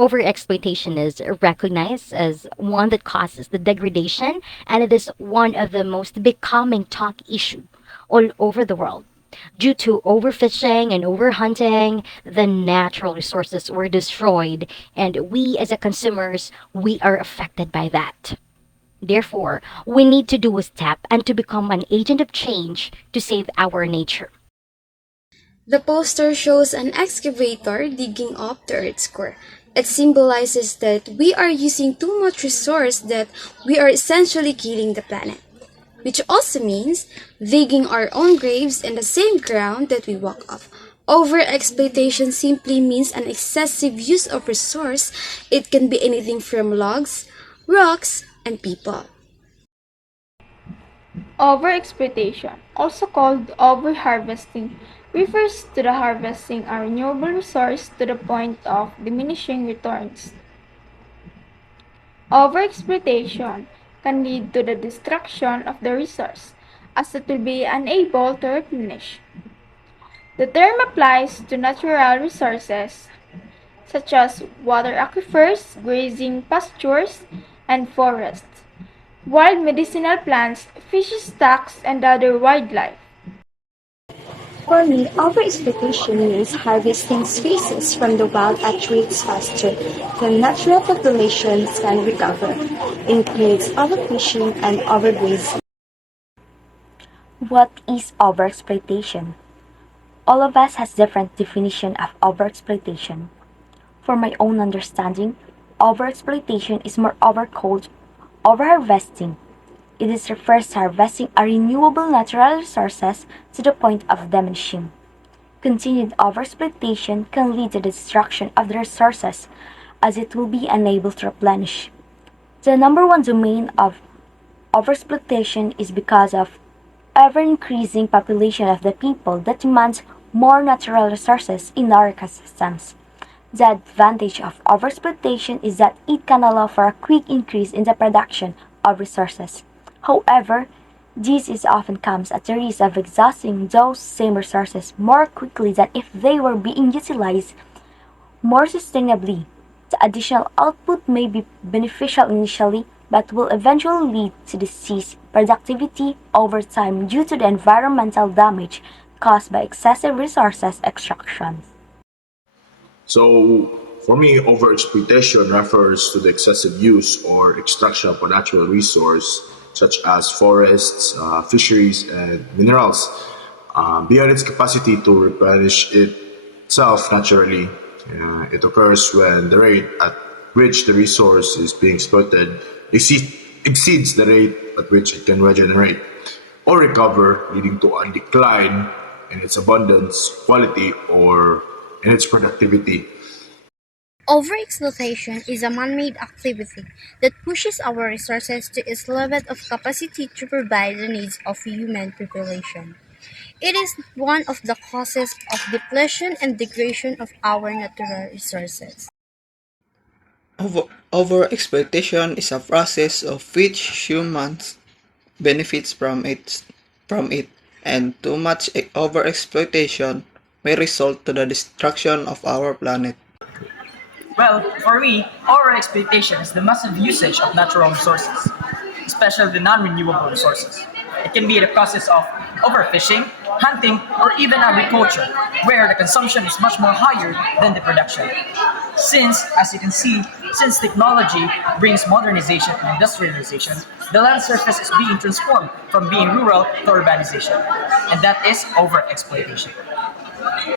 Overexploitation is recognized as one that causes the degradation, and it is one of the most becoming talk issue all over the world. Due to overfishing and overhunting, the natural resources were destroyed, and we as a consumers, we are affected by that. Therefore, we need to do a step and to become an agent of change to save our nature. The poster shows an excavator digging up the Earth's core. It symbolizes that we are using too much resource that we are essentially killing the planet. Which also means digging our own graves in the same ground that we walk off. Overexploitation simply means an excessive use of resource. It can be anything from logs, rocks, and people. Overexploitation, also called overharvesting, refers to the harvesting a renewable resource to the point of diminishing returns. Overexploitation can lead to the destruction of the resource, as it will be unable to replenish. The term applies to natural resources such as water aquifers, grazing pastures, and forests, wild medicinal plants, fish stocks, and other wildlife. For me, overexploitation means harvesting species from the wild at rates faster than natural populations can recover. It includes overfishing and overgrazing. What is overexploitation? All of us has different definition of overexploitation. For my own understanding, overexploitation is more called overharvesting. It refers to harvesting a renewable natural resources to the point of diminishing. Continued overexploitation can lead to the destruction of the resources as it will be unable to replenish. The number one domain of overexploitation is because of ever-increasing population of the people that demands more natural resources in our ecosystems. The advantage of overexploitation is that it can allow for a quick increase in the production of resources. However, this is often comes at the risk of exhausting those same resources more quickly than if they were being utilized more sustainably. The additional output may be beneficial initially, but will eventually lead to decreased productivity over time due to the environmental damage caused by excessive resources extraction. So, for me, overexploitation refers to the excessive use or extraction of a natural resource, such as forests, fisheries, and minerals, beyond its capacity to replenish itself naturally. It occurs when the rate at which the resource is being exploited exceeds the rate at which it can regenerate or recover, leading to a decline in its abundance, quality, or in its productivity. Overexploitation is a man-made activity that pushes our resources to its limit of capacity to provide the needs of human population. It is one of the causes of depletion and degradation of our natural resources. Overexploitation is a process of which humans benefits from it, and too much overexploitation may result to the destruction of our planet. Well, for me, overexploitation is the massive usage of natural resources, especially the non-renewable resources. It can be the process of overfishing, hunting, or even agriculture, where the consumption is much more higher than the production. Since, as you can see, since technology brings modernization and industrialization, the land surface is being transformed from being rural to urbanization, and that is overexploitation.